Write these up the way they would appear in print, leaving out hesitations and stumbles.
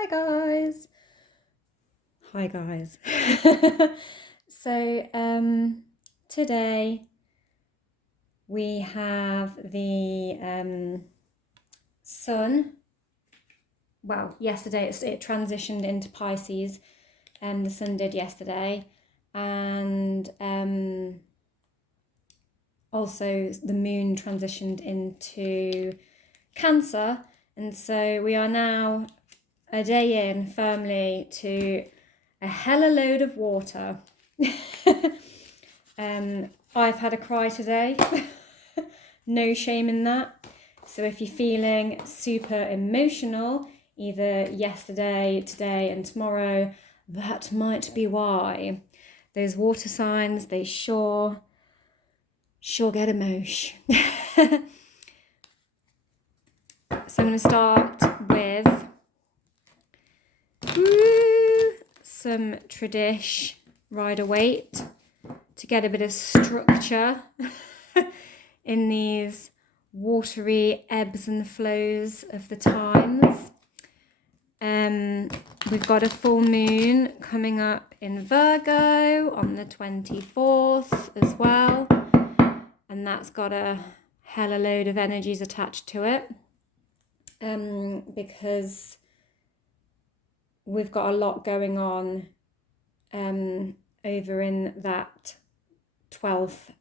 Hi guys. Hi guys. So today we have the sun. Well, yesterday it transitioned into Pisces, and the sun did yesterday, and also the moon transitioned into Cancer, and so we are now a day in firmly to a hella load of water. I've had a cry today. No shame in that. So if you're feeling super emotional, either yesterday, today, and tomorrow, that might be why. Those water signs, they sure get emosh. So I'm going to start with some tradish rider weight to get a bit of structure in these watery ebbs and flows of the times. We've got a full moon coming up in Virgo on the 24th as well, and that's got a hella load of energies attached to it, because we've got a lot going on over in that 12th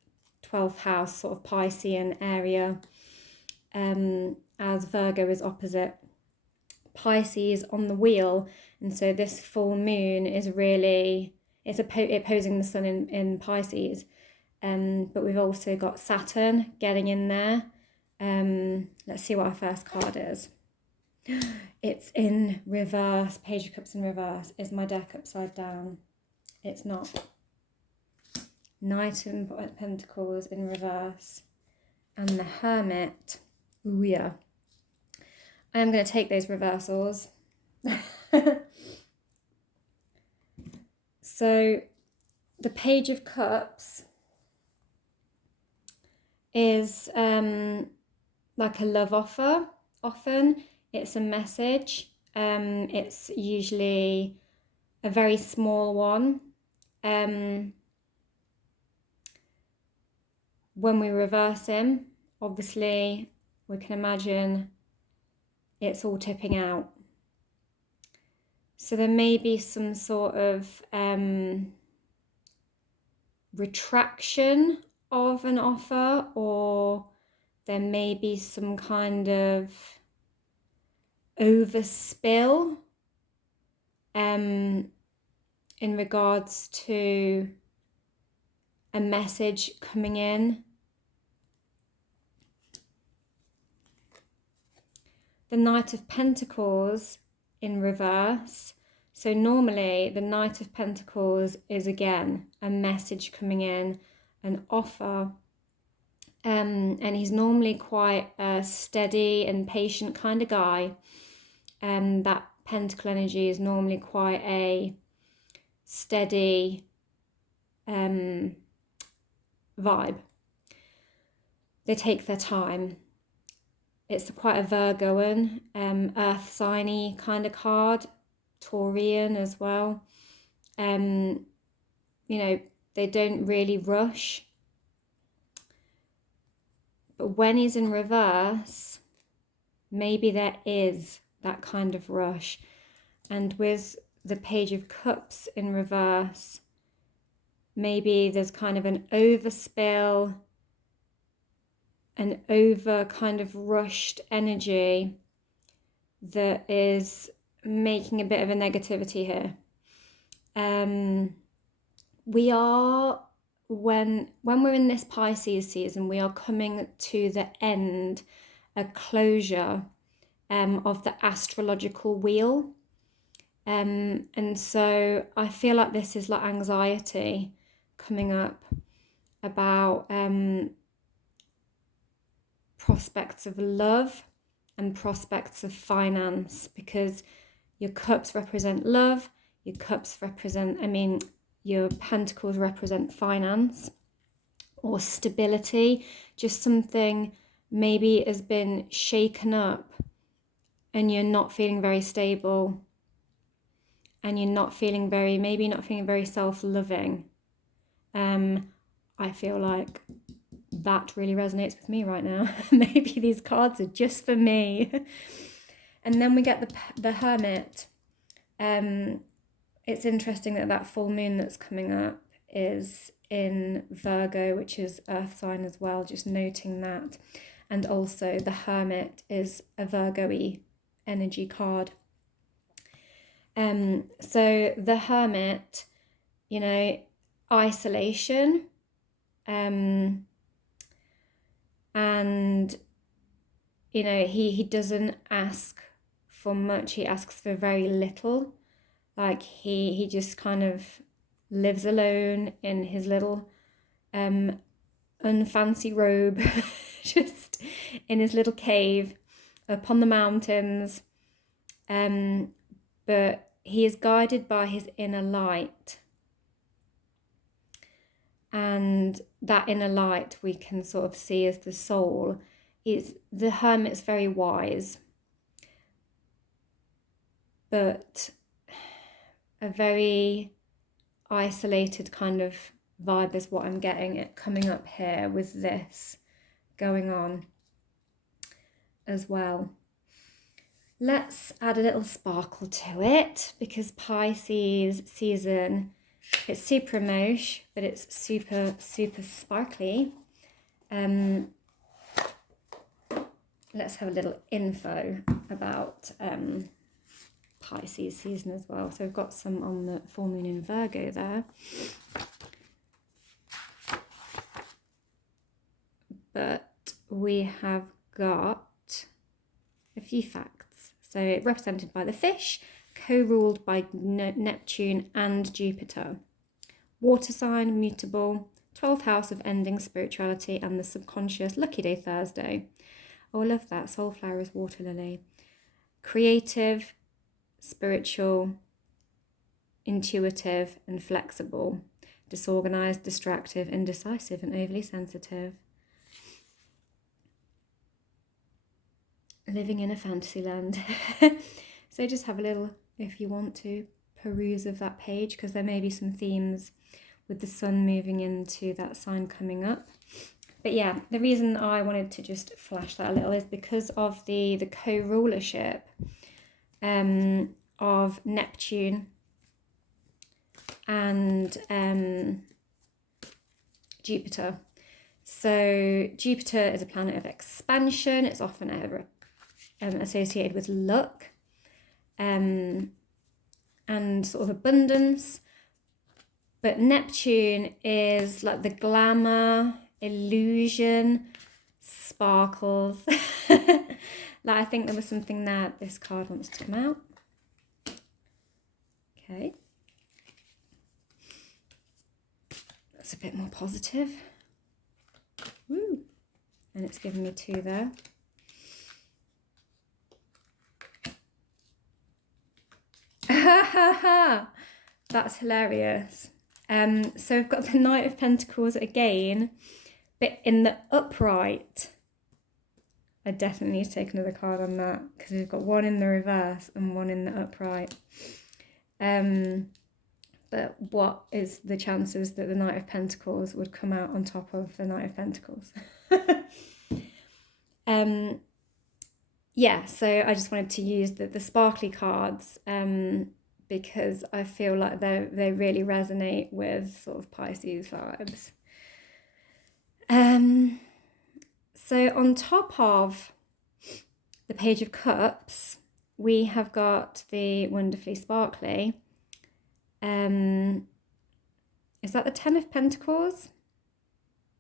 house, sort of Piscean area, as Virgo is opposite Pisces on the wheel, and so this full moon is really opposing the sun in Pisces, but we've also got Saturn getting in there. Let's see what our first card is. It's in reverse. Page of Cups in reverse. Is my deck upside down? It's not. Knight of Pentacles in reverse, and the Hermit. Ooh, yeah. I am going to take those reversals. So the Page of Cups is like a love offer. Often it's a message. It's usually a very small one. When we reverse him, obviously we can imagine it's all tipping out. So there may be some sort of retraction of an offer, or there may be some kind of overspill in regards to a message coming in. The Knight of Pentacles in reverse. So normally the Knight of Pentacles is again a message coming in, an offer, and he's normally quite a steady and patient kind of guy. That Pentacle energy is normally quite a steady vibe. They take their time. It's quite a Virgoan, earth signy kind of card, Taurian as well. You know, they don't really rush. But when he's in reverse, maybe there is that kind of rush. And with the Page of Cups in reverse, maybe there's kind of an overspill, an over kind of rushed energy that is making a bit of a negativity here. We are, when we're in this Pisces season, we are coming to the end, a closure of the astrological wheel. And so I feel like this is like anxiety coming up about prospects of love and prospects of finance, because your cups represent love, your cups represent, your pentacles represent finance or stability. Just something maybe has been shaken up and you're not feeling very stable and you're not feeling very self-loving, I feel like that really resonates with me right now. Maybe these cards are just for me. And then we get the Hermit. It's interesting that full moon that's coming up is in Virgo, which is earth sign as well, just noting that. And also the Hermit is a Virgo-y energy card. So the Hermit, you know, isolation, and you know, he doesn't ask for much, he asks for very little. Like he just kind of lives alone in his little unfancy robe, just in his little cave up on the mountains. But he is guided by his inner light. And that inner light we can sort of see as the soul. The Hermit's very wise, but a very isolated kind of vibe is what I'm getting it coming up here with this going on as well. Let's add a little sparkle to it, because Pisces season, it's super emosh, but it's super sparkly. Let's have a little info about Pisces season as well. So we've got some on the full moon in Virgo there. But we have got a few facts. So represented by the fish, co-ruled by Neptune and Jupiter. Water sign, mutable, 12th house of ending, spirituality and the subconscious, lucky day Thursday. Oh, I love that. Soulflower is water lily. Creative, spiritual, intuitive and flexible. Disorganized, distractive, indecisive and overly sensitive. Living in a fantasy land. So just have a little, if you want to, peruse of that page, because there may be some themes with the sun moving into that sign coming up. But yeah, the reason I wanted to just flash that a little is because of the co-rulership of Neptune and Jupiter. So Jupiter is a planet of expansion. It's often associated with luck and sort of abundance. But Neptune is like the glamour, illusion, sparkles. Like I think there was something there this card wants to come out. Okay. That's a bit more positive. Woo. And it's given me two there. That's hilarious. So we've got the Knight of Pentacles again, but in the upright. I definitely need to take another card on that, because we've got one in the reverse and one in the upright. But what is the chances that the Knight of Pentacles would come out on top of the Knight of Pentacles? Yeah, so I just wanted to use the sparkly cards because I feel like they really resonate with sort of Pisces vibes. So on top of the Page of Cups, we have got the wonderfully sparkly. Is that the Ten of Pentacles?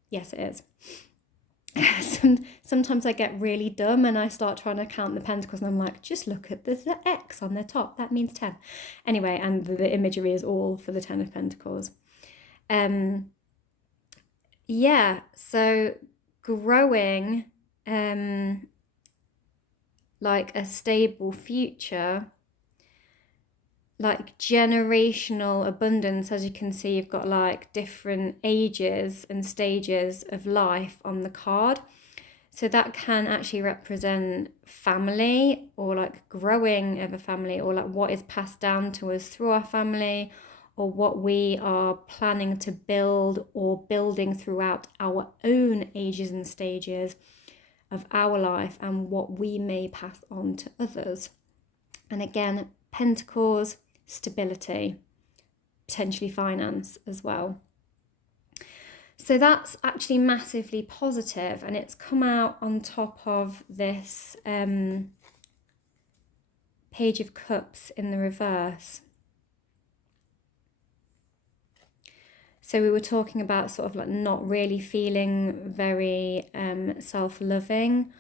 Yes, it is. Sometimes I get really dumb and I start trying to count the pentacles and I'm like, just look at the X on the top, that means 10. Anyway, and the imagery is all for the Ten of Pentacles. Yeah, so growing like a stable future, like generational abundance. As you can see, you've got like different ages and stages of life on the card. So that can actually represent family, or like growing of a family, or like what is passed down to us through our family, or what we are planning to build or building throughout our own ages and stages of our life, and what we may pass on to others. And again, Pentacles, stability, potentially finance as well. So that's actually massively positive, and it's come out on top of this Page of Cups in the reverse. So we were talking about sort of like not really feeling very self-loving,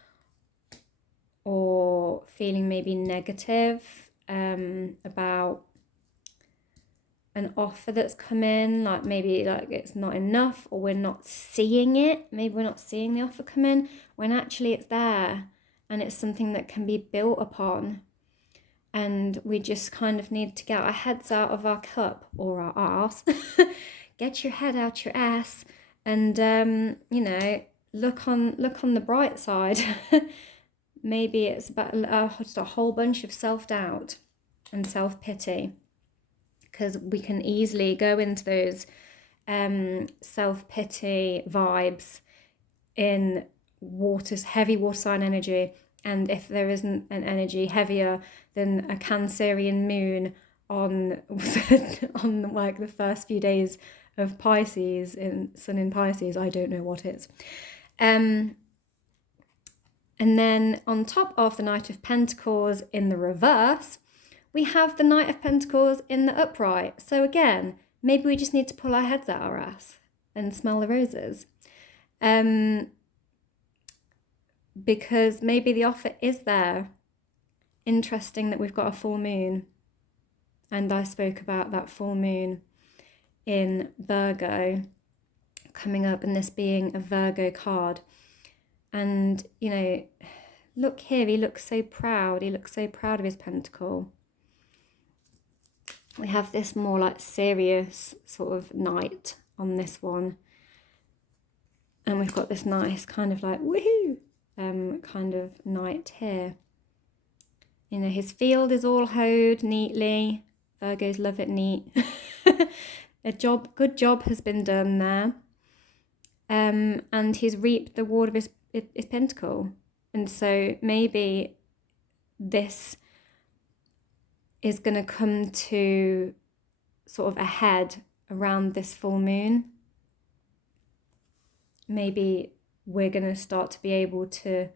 or feeling maybe negative about an offer that's come in, like maybe like it's not enough, or we're not seeing it. Maybe we're not seeing the offer come in when actually it's there, and it's something that can be built upon. And we just kind of need to get our heads out of our cup, or our arse. Get your head out your ass, and you know, look on the bright side. Maybe it's about just a whole bunch of self-doubt and self-pity, because we can easily go into those self-pity vibes in heavy water sign energy. And if there isn't an energy heavier than a Cancerian moon on on like the first few days of Pisces, in Sun in Pisces, I don't know what is. And then on top of the Knight of Pentacles in the reverse, we have the Knight of Pentacles in the upright. So again, maybe we just need to pull our heads out our ass and smell the roses. Because maybe the offer is there. Interesting that we've got a full moon. And I spoke about that full moon in Virgo coming up, and this being a Virgo card. And, you know, look here, he looks so proud. He looks so proud of his pentacle. We have this more like serious sort of knight on this one. And we've got this nice kind of like woohoo kind of knight here. You know, his field is all hoed neatly. Virgos love it neat. Good job has been done there. And he's reaped the reward of his pentacle. And so maybe this is going to come to sort of a head around this full moon. Maybe we're going to start to be able to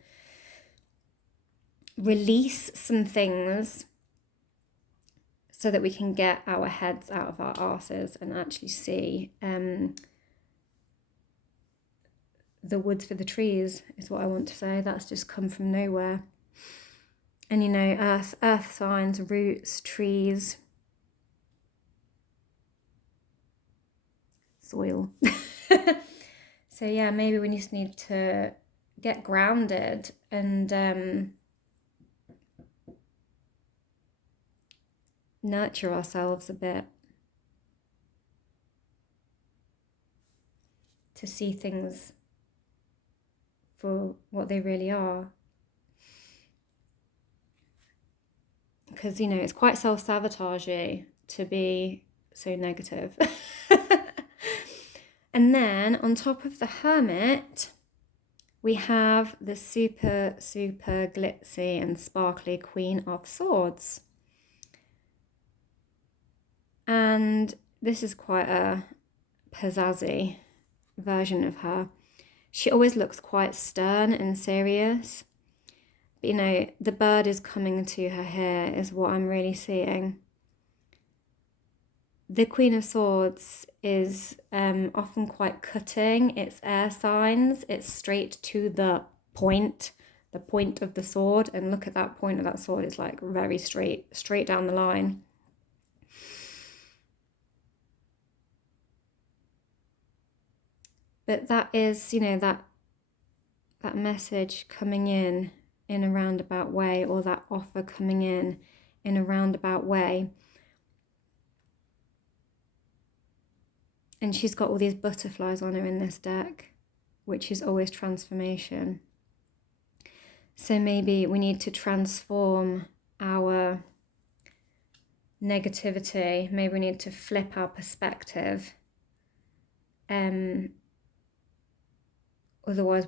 release some things so that we can get our heads out of our arses and actually see the woods for the trees, is what I want to say. That's just come from nowhere. And you know, earth signs, roots, trees, soil. So yeah, maybe we just need to get grounded and nurture ourselves a bit to see things for what they really are. Because, you know, it's quite self-sabotaging to be so negative. And then on top of the Hermit, we have the super, super glitzy and sparkly Queen of Swords. And this is quite a pizzazzy version of her. She always looks quite stern and serious. But, you know, the bird is coming to her here is what I'm really seeing. The Queen of Swords is often quite cutting. It's air signs. It's straight to the point of the sword. And look at that point of that sword. It's like very straight down the line. But that is, you know, that message coming in a roundabout way, or that offer coming in a roundabout way. And she's got all these butterflies on her in this deck, which is always transformation. So maybe we need to transform our negativity. Maybe we need to flip our perspective. Otherwise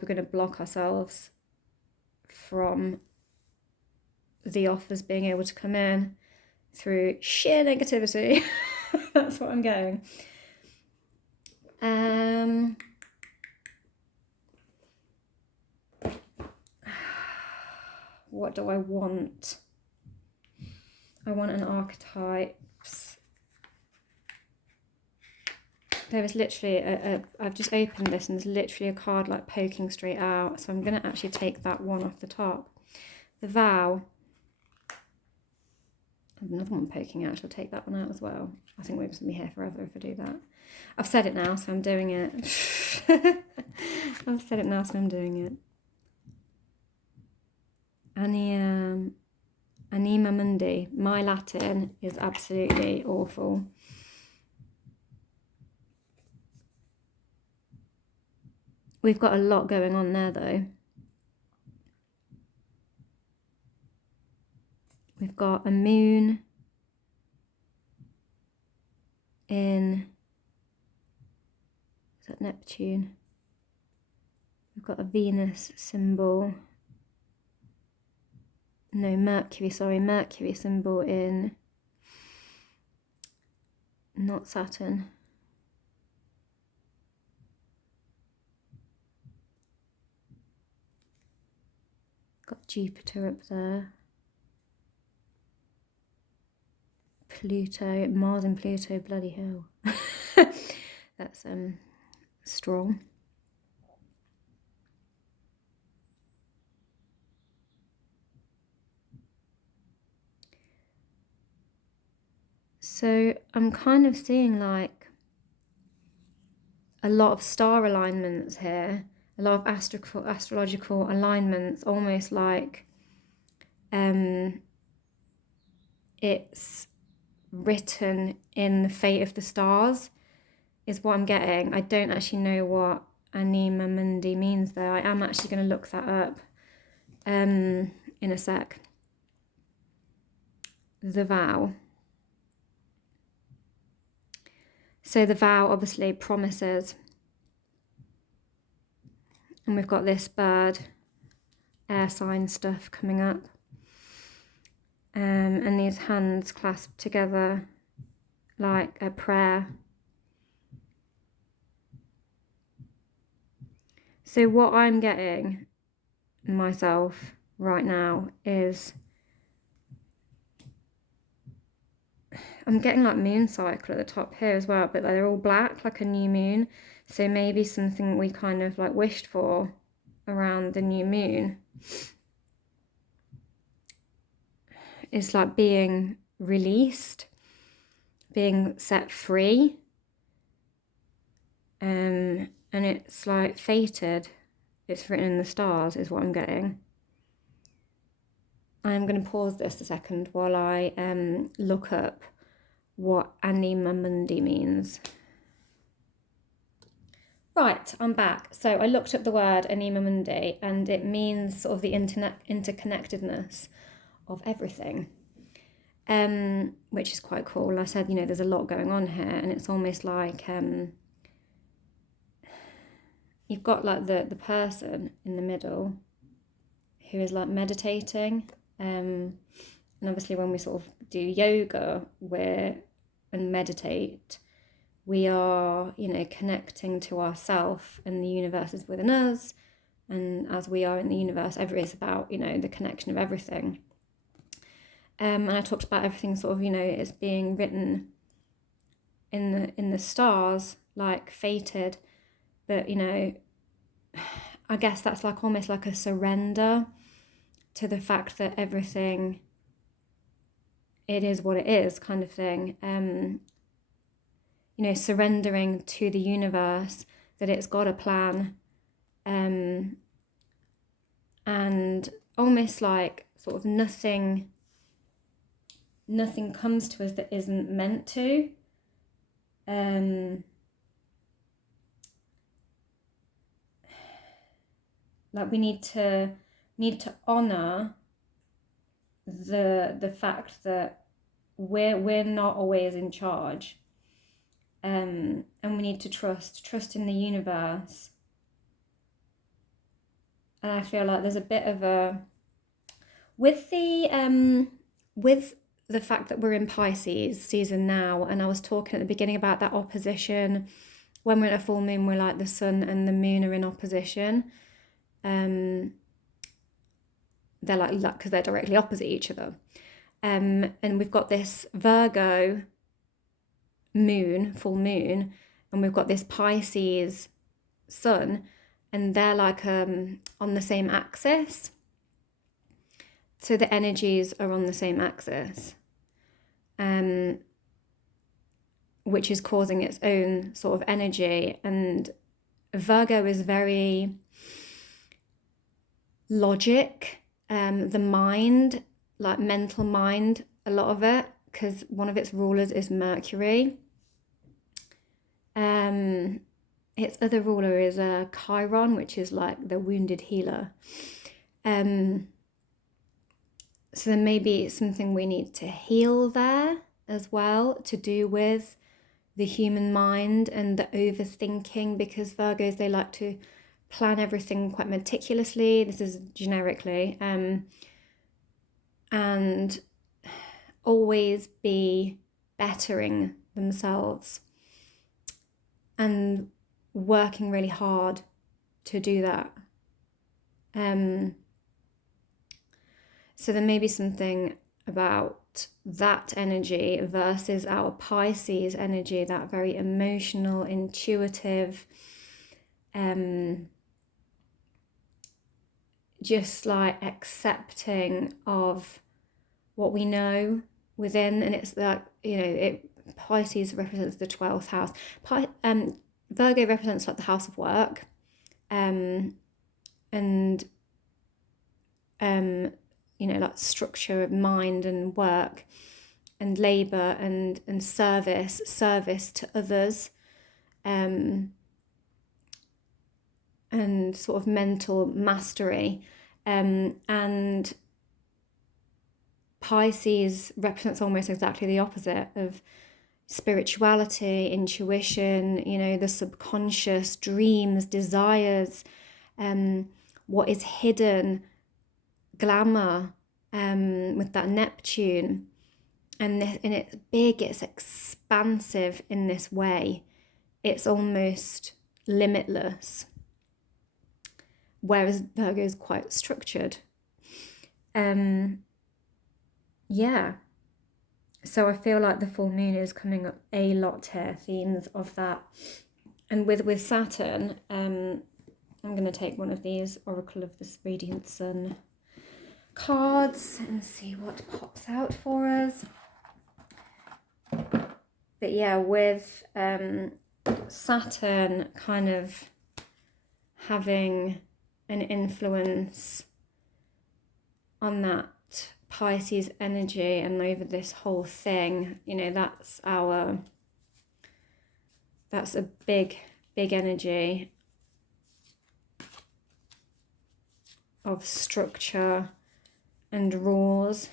we're going to block ourselves from the offers being able to come in through sheer negativity. That's what I'm getting. What do I want? I want an archetypes. There is literally I've just opened this and there's literally a card like poking straight out. So I'm going to actually take that one off the top. The vow. Another one poking out. I'll take that one out as well. I think we're just going to be here forever if I do that. I've said it now, so I'm doing it. I've said it now, so I'm doing it. Anima mundi. My Latin is absolutely awful. We've got a lot going on there, though. We've got a moon in, is that Neptune? We've got a Venus symbol. No, Mercury symbol in, not Saturn. Got Jupiter up there. Pluto, Mars and Pluto, bloody hell. That's strong. So I'm kind of seeing like a lot of star alignments here, a lot of astrological alignments, almost like it's written in the fate of the stars is what I'm getting. I don't actually know what Anima Mundi means though. I am actually going to look that up in a sec. The vow. So the vow obviously promises. And we've got this bird, air sign stuff coming up. And these hands clasped together like a prayer. So what I'm getting myself right now is I'm getting like moon cycle at the top here as well, but they're all black, like a new moon. So maybe something we kind of like wished for around the new moon is like being released, being set free. And it's like fated. It's written in the stars is what I'm getting. I'm going to pause this a second while I look up what Anima Mundi means. Right, I'm back. So I looked up the word Anima Mundi and it means sort of the interconnectedness of everything, which is quite cool. I said, you know, there's a lot going on here and it's almost like you've got like the person in the middle who is like meditating. And obviously when we sort of do yoga and meditate, we are, you know, connecting to ourself and the universe is within us. And as we are in the universe, it's about, you know, the connection of everything. And I talked about everything sort of, you know, as being written in the stars, like fated. But, you know, I guess that's like almost like a surrender to the fact that everything, it is what it is kind of thing. You know, surrendering to the universe that it's got a plan, and almost like sort of nothing comes to us that isn't meant to. Like we need to need to honor the fact that we're not always in charge, and we need to trust in the universe. And I feel like there's a bit of a with the fact that we're in Pisces season now, and I was talking at the beginning about that opposition. When we're in a full moon, we're like the sun and the moon are in opposition. They're like because they're directly opposite each other. And we've got this Virgo moon, full moon, and we've got this Pisces sun, and they're like on the same axis. So the energies are on the same axis, which is causing its own sort of energy. And Virgo is very logic, the mind, like mental mind, a lot of it, because one of its rulers is Mercury. Its other ruler is Chiron, which is like the wounded healer. So there may be something we need to heal there as well, to do with the human mind and the overthinking, because Virgos, they like to plan everything quite meticulously. This is generically, and always be bettering themselves and working really hard to do that. So there may be something about that energy versus our Pisces energy, that very emotional, intuitive, just like accepting of what we know within. And it's like, Pisces represents the 12th house. Virgo represents like the house of work, and like structure of mind and work and labor and service to others, and sort of mental mastery, and Pisces represents almost exactly the opposite of spirituality, intuition, the subconscious, dreams, desires, what is hidden, glamour, with that Neptune. And it's big, it's expansive in this way. It's almost limitless. Whereas Virgo is quite structured. So I feel like the full moon is coming up a lot here, themes of that. And with Saturn, I'm going to take one of these Oracle of the Radiant Sun cards and see what pops out for us. But yeah, with Saturn kind of having an influence on that Pisces energy and over this whole thing, that's a big energy of structure and rules.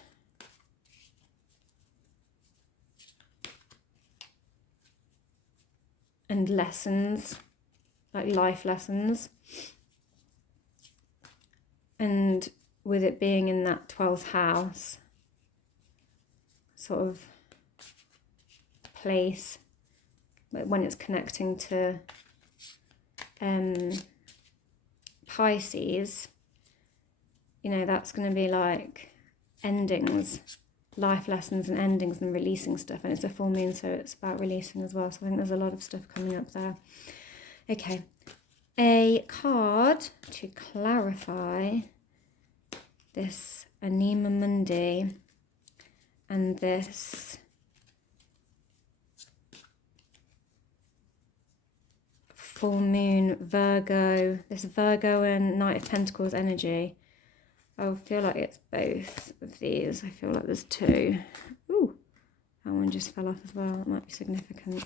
And lessons, like life lessons. And with it being in that 12th house sort of place, when it's connecting to Pisces, that's going to be like endings, life lessons and endings and releasing stuff. And it's a full moon, so it's about releasing as well. So I think there's a lot of stuff coming up there. Okay, a card to clarify this Anima Mundi and this full moon Virgo, this Virgo and Knight of Pentacles energy. I feel like it's both of these. I feel like there's two. Ooh, that one just fell off as well. That might be significant.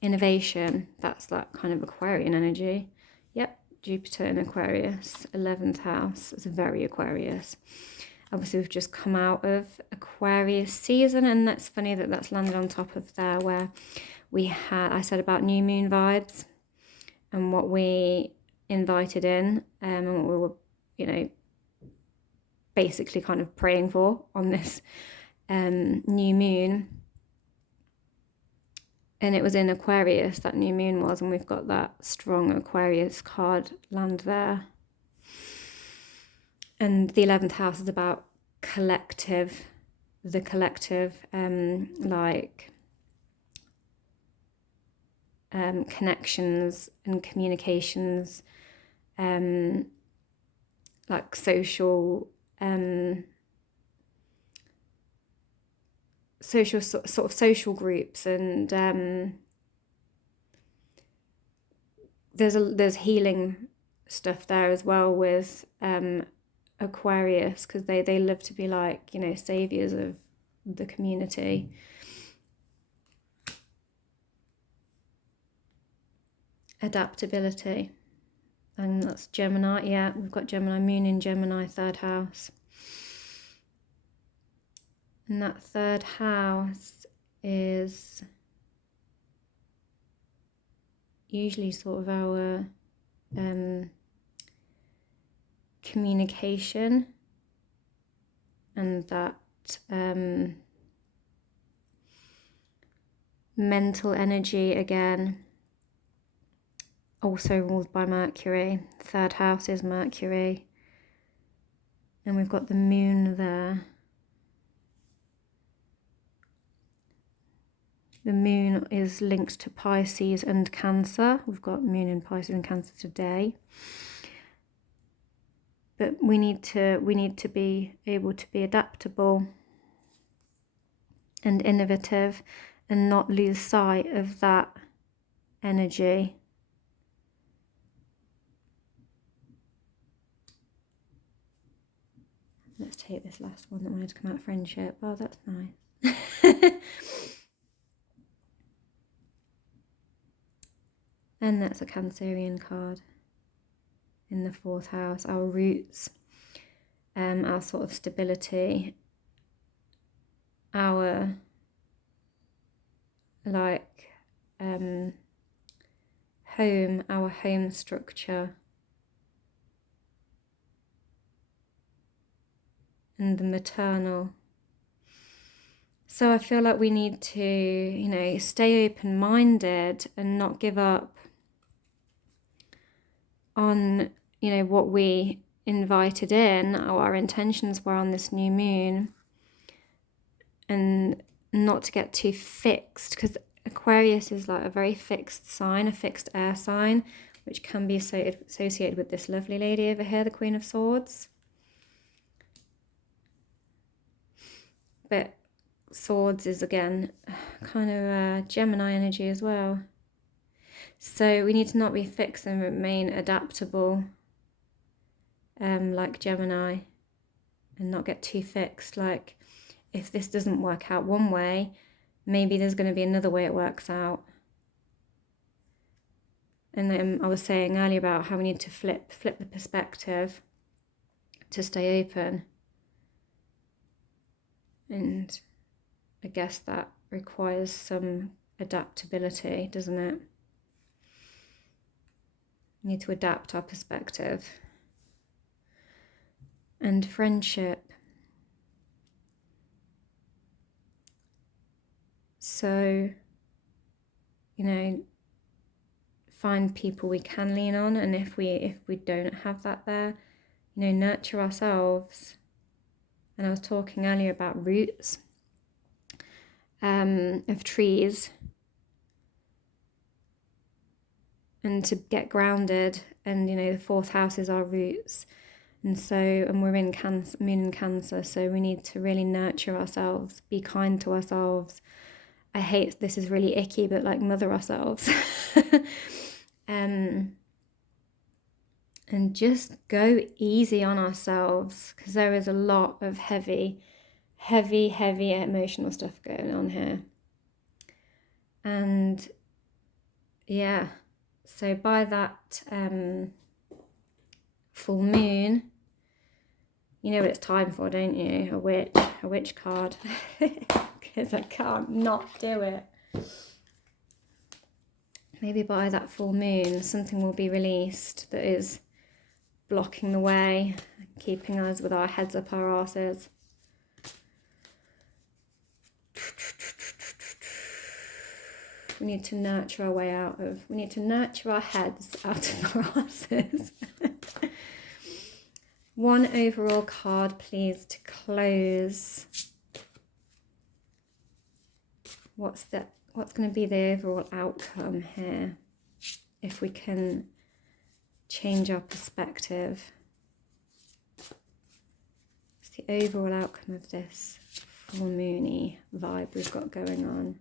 Innovation, that's that kind of Aquarian energy. Yep, Jupiter in Aquarius, 11th house. It's very Aquarius. Obviously, we've just come out of Aquarius season, and that's funny that that's landed on top of there where we had, I said about new moon vibes and what we invited in, and what we were, you know, basically kind of praying for on this new moon. And it was in Aquarius, that new moon was, and we've got that strong Aquarius card land there. And the 11th house is about collective, the collective, connections and communications, like social, sort of social groups, and there's healing stuff there as well with Aquarius, because they love to be like, you know, saviors of the community. Adaptability, and that's Gemini. Yeah, we've got Gemini moon in Gemini, 3rd house, and that 3rd house is usually sort of our communication, and that mental energy again, also ruled by Mercury. 3rd house is Mercury, and we've got the moon there. The moon is linked to Pisces and Cancer. We've got moon in Pisces and Cancer today. But we need to be able to be adaptable and innovative and not lose sight of that energy. Let's take this last one that wanted to come out, friendship. Oh, that's nice. And that's a Cancerian card in the 4th house. Our roots, our sort of stability, our home, our home structure, and the maternal. So I feel like we need to, you know, stay open-minded and not give up on, you know, what we invited in, or our intentions were on this new moon, and not to get too fixed, because Aquarius is like a very fixed sign, a fixed air sign, which can be associated with this lovely lady over here, the Queen of Swords. But Swords is again kind of Gemini energy as well. So we need to not be fixed and remain adaptable, like Gemini, and not get too fixed. Like, if this doesn't work out one way, maybe there's going to be another way it works out. And then I was saying earlier about how we need to flip the perspective to stay open. And I guess that requires some adaptability, doesn't it? We need to adapt our perspective. And friendship. So, you know, find people we can lean on, and if we don't have that there, you know, nurture ourselves. And I was talking earlier about roots of trees, and to get grounded, and you know, the 4th house is our roots, and so, and we're in Cancer, moon in Cancer, so we need to really nurture ourselves, be kind to ourselves. I hate, this is really icky, but like, mother ourselves. And just go easy on ourselves, because there is a lot of heavy emotional stuff going on here. And yeah, so by that full moon. You know what it's time for, don't you? A witch card. Because I can't not do it. Maybe by that full moon, something will be released that is blocking the way, keeping us with our heads up our arses. We need to nurture our way out of, we need to nurture our heads out of our asses. One overall card, please, to close. What's going to be the overall outcome here? If we can change our perspective. What's the overall outcome of this full moony vibe we've got going on?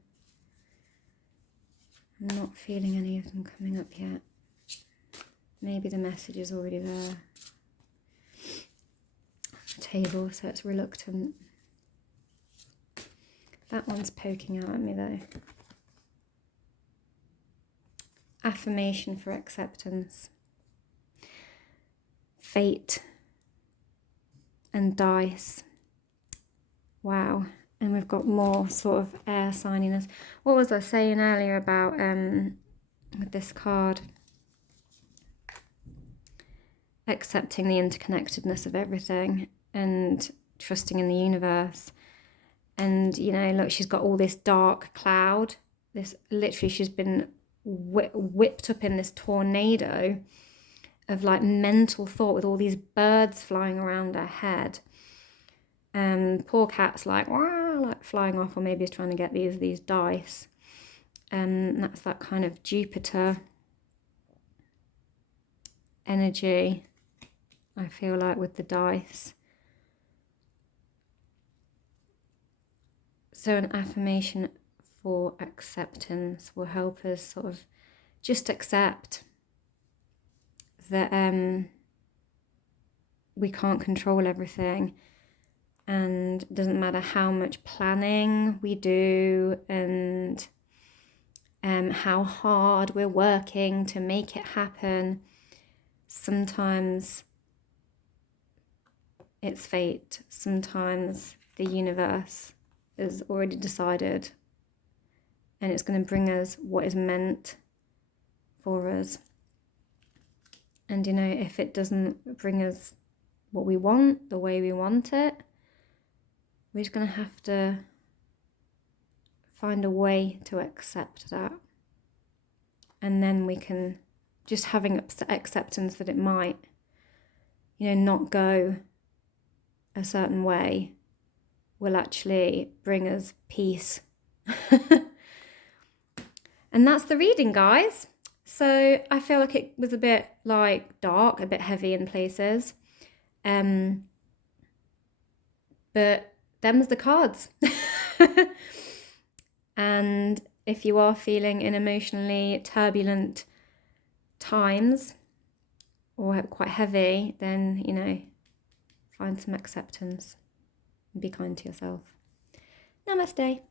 I'm not feeling any of them coming up yet. Maybe the message is already there. The table, so it's reluctant. That one's poking out at me though. Affirmation for acceptance. Fate and dice. Wow. And we've got more sort of air signiness. What was I saying earlier about with this card? Accepting the interconnectedness of everything and trusting in the universe. And, you know, look, she's got all this dark cloud. This, literally, she's been whipped up in this tornado of like mental thought with all these birds flying around her head. Poor cat's like, wah, like flying off, or maybe he's trying to get these dice. That's that kind of Jupiter energy, I feel like, with the dice. So an affirmation for acceptance will help us sort of just accept that we can't control everything, and it doesn't matter how much planning we do and how hard we're working to make it happen. Sometimes it's fate, sometimes the universe has already decided, and it's going to bring us what is meant for us. And, you know, if it doesn't bring us what we want, the way we want it, we're just going to have to find a way to accept that. And then we can, just having acceptance that it might, you know, not go a certain way will actually bring us peace. And that's the reading, guys. So I feel like it was a bit like dark, a bit heavy in places. But them's the cards. And if you are feeling in emotionally turbulent times or quite heavy, then, you know, find some acceptance and be kind to yourself. Namaste.